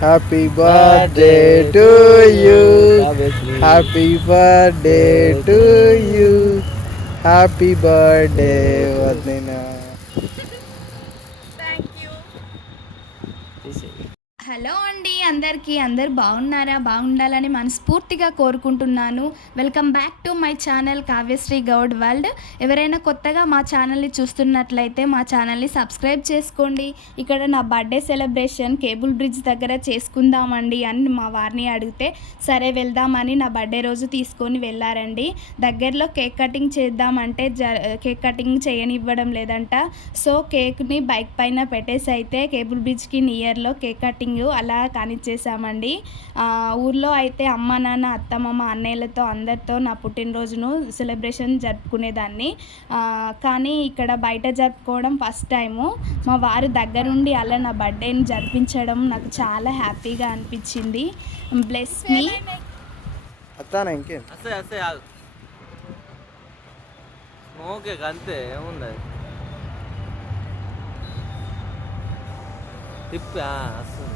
Happy birthday to you, happy birthday to you, happy birthday వదినా. Hello అండి, అందరు బాగున్నారా? బాగుండాలని మనస్ఫూర్తిగా కోరుకుంటున్నాను. Welcome back to my channel Kavyasri Goud world. ఎవరైనా కొత్తగా మా ఛానల్ని చూస్తున్నట్లయితే మా ఛానల్ని సబ్స్క్రైబ్ చేసుకోండి. ఇక్కడ నా బర్త్డే సెలబ్రేషన్ కేబుల్ బ్రిడ్జ్ దగ్గర చేసుకుందామండి అని మా వారిని అడిగితే సరే వెళ్దామని నా బర్త్డే రోజు తీసుకొని వెళ్ళారండి. దగ్గరలో కేక్ కటింగ్ చేద్దామంటే కేక్ కటింగ్ చేయనివ్వడం లేదంట. సో కేక్ని బైక్ పైన పెట్టేసి అయితే కేబుల్ బ్రిడ్జ్కి నియర్లో కేక్ కటింగ్ అలా కానిచ్చేసామండి. ఊర్లో అయితే అమ్మ నాన్న అత్తమ్మ అన్నయ్యలతో అందరితో నా పుట్టినరోజును సెలబ్రేషన్ జరుపుకునేదాన్ని. కానీ ఇక్కడ బయట జరుపుకోవడం ఫస్ట్ టైము. మా వారు దగ్గరుండి అలా నా బర్త్డేని జరిపించడం నాకు చాలా హ్యాపీగా అనిపించింది. Bless me. ఓకే అంతే ఏముంది తిప్పి వస్తుంది.